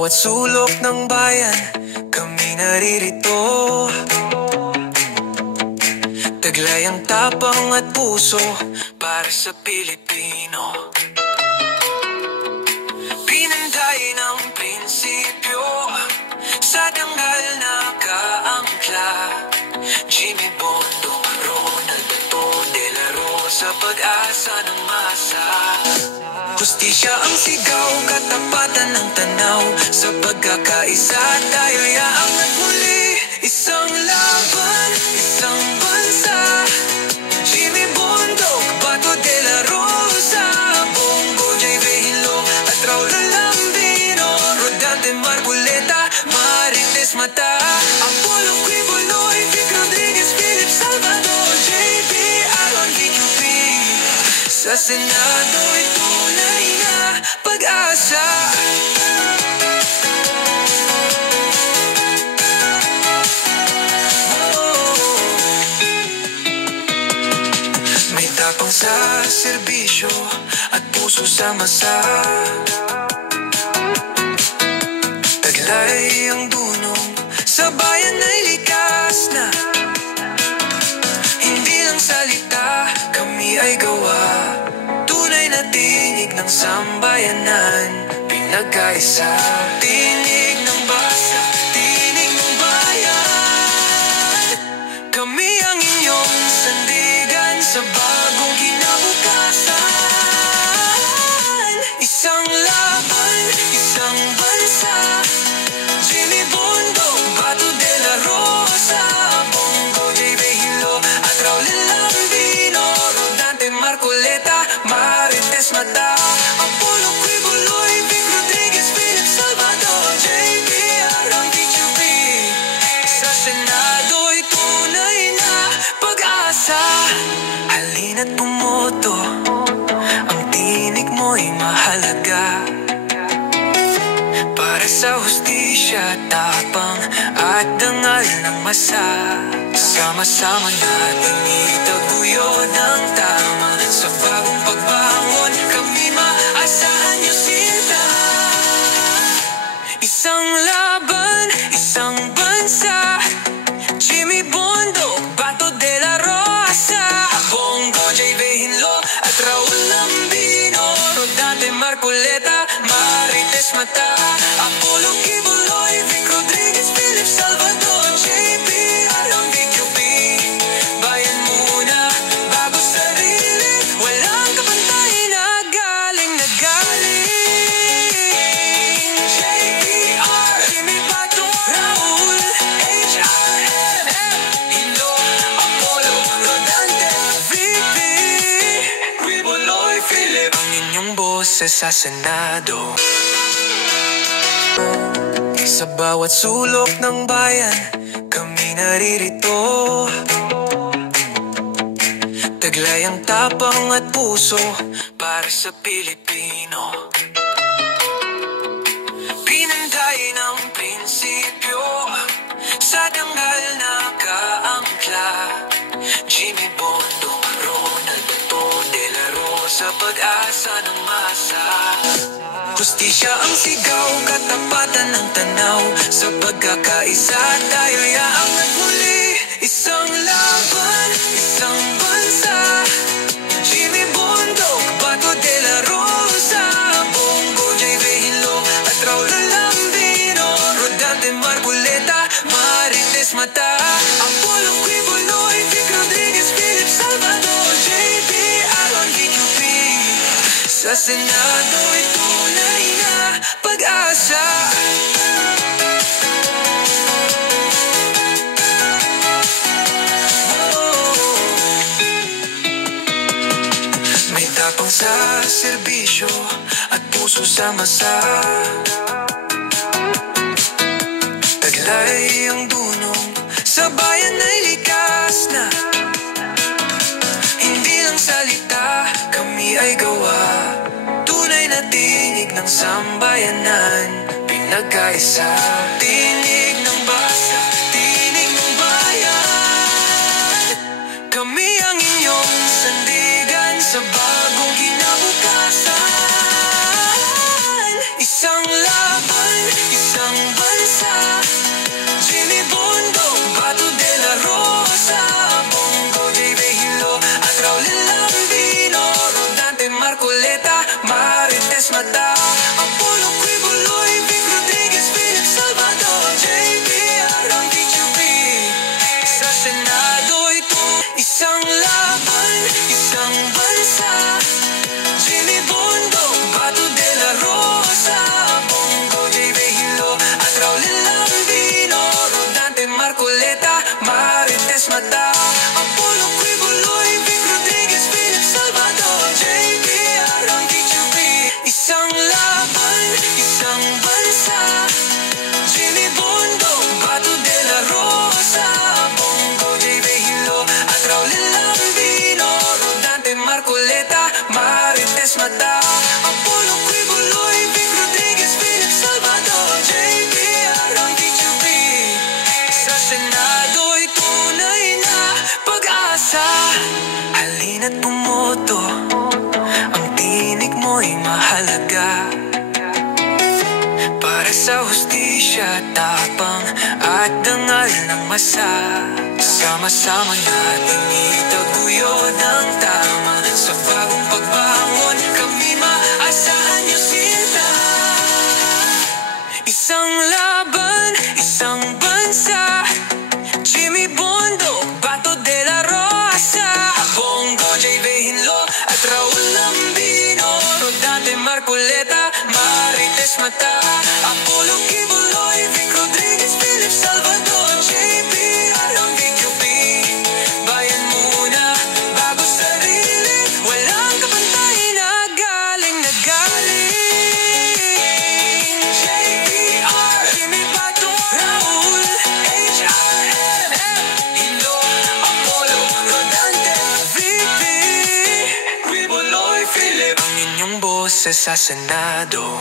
bawat sulok ng bayan, kami naririto. Taglay ang tapang at puso para sa Pilipino. Pinanday ng prinsipyo, sa danggal nakaangkla. Jimmy Bondo, Ronald Bato de la Rosa, pag-asa ng masa. Hustisya ang sigaw, katapatan ng tanaw. Sa pagkakaisa tayo yaangat muli. Isang laban, isang bansa. Jimmy Bondo, Bato de la Rosa, Bongo, J. Vehilo at Raul Lambino, Rodante Marculeta, Marites Mata, Apollo Quiboloy, Vic Rodriguez, Philip Salvador, J.P. Aaron VQP. Sa Senado ito pag-asa. May tapang sa serbisyo at puso sa masa. Taglay ang dunong sa bayan ay likas na. Hindi lang salita, kami ay gawa. Tunay na tinig ng sambayanan, pinagkaisa. Tinig ng basa, tinig ng bayan. Kami ang inyong sandigan sa bagong kinabukasan. Isang laban, isang bansa. Jimmy Bondo, Bato de la Rosa, Bongo, J. Vehilo at Raul Lambino, Rodante Marculeta, Marites Mata, Apollo Quiboloy, Vic Rodriguez, Philip Salvador, J.P. Aaron VQP. Sa Senado'y tunay na pag-asa. Halina't bumoto, ang tinig mo'y mahalaga. Para sa hustisya, tapang at dangal ng masa. Sama-sama nating itaguyod ang tama. Sa bagong pagbangon, kami maasahan niyo sila. Isang laban, isang bansa. Jimmy Bondo, Bato de la Rosa, Bongo, J. Vehilo at Raul Lambino, Rodante Marculeta, Marites Mata, Apollo Quiboloy, Vic Rodriguez, Philip Salvador, J.P. Aaron VQP. Bayan muna, bago sarili, walang kapantay na galing na galing. J.P.R. Jimmy Bato, Raul, H.R.M. Hilo, Apollo, Rodante, VP, Quiboloy, Philip. Ang inyong boses sa Senado. Sa bawat sulok ng bayan, kami naririto. Taglay ang tapang at puso para sa Pilipino. Pinanday ng prinsipyo, sa danggal nakaangkla. Jimmy Bondo, Ronald Bato de la Rosa, pag-asa ng masa. Hustisya ang sigaw, katapatan ng tanaw. Sa pagkakaisa tayo yaangat muli. Isang laban, isang bansa. Jimmy Bondo, Bato de la Rosa, Bongo, J. Vehilo at Raul Lambino, Rodante Marculeta, Marites Mata, Apollo Quiboloy, Vic Rodriguez, Philip Salvador, J.P. Aaron VQP. Sa Senado ito pag-asa. May tapang sa serbisyo at puso sa masa. Taglay ang dunong sa bayan ay likas na. Hindi lang salita, kami ay gawa. Tunay na tinig ng sambayanan, pinagkaisa. Tinig ng basa, tinig ng bayan. Kami ang inyong sandigan sa bagong kinabukasan. Isang laban, Mata, Apollo, Quibuloy, Vic Rodriguez, Philip Salvador, JBR ang DQB. Sa Senado ito, isang laban, isang bansa. Jimmy Bondo, Bato de la Rosa, Bongo, J. Vehilo, at Raulin Lambino, Rodante, Marcoleta, Marites Mata, Apollo, Quibuloy, Vic Rodriguez, Philip Salvador, JBR ang DQB. Isang laban, isang bansa. Jimmy Bondo, Bato de la Rosa, Bongo, J. Vehilo, at Raulin Lambino, Rodante, Marcoleta, Marites Mata, Apollo, Quibuloy, Vic Rodriguez, Philip Salvador, JBR ang DQB. Sa Senado ay tunay na pag-asa. Halina't bumoto, ang tinig mo'y mahalaga. Para sa hustisya, tapang at dangal ng masa. Sama-sama natin itaguyod ang tama. Sa bagong pagbangon, kami maasahan niyo sila. Isang laban, isang bansa. Jimmy Bondo, Bato de la Rosa, Bongo, J. Vehilo, at Raul Lambino, Rodante, Marcoleta, Marites Mata, Apollo, Quibuloy, Vic Rodriguez, Philip Salvador, JBR ang DQB. Bayan muna, bago sarili, walang kapantay na galing na galing. JBR, Jimmy, Bato, Raul, HRM, Hilo, Apollo, Rodante, VP, Quibuloy, Philip, ang inyong boses sa Senado.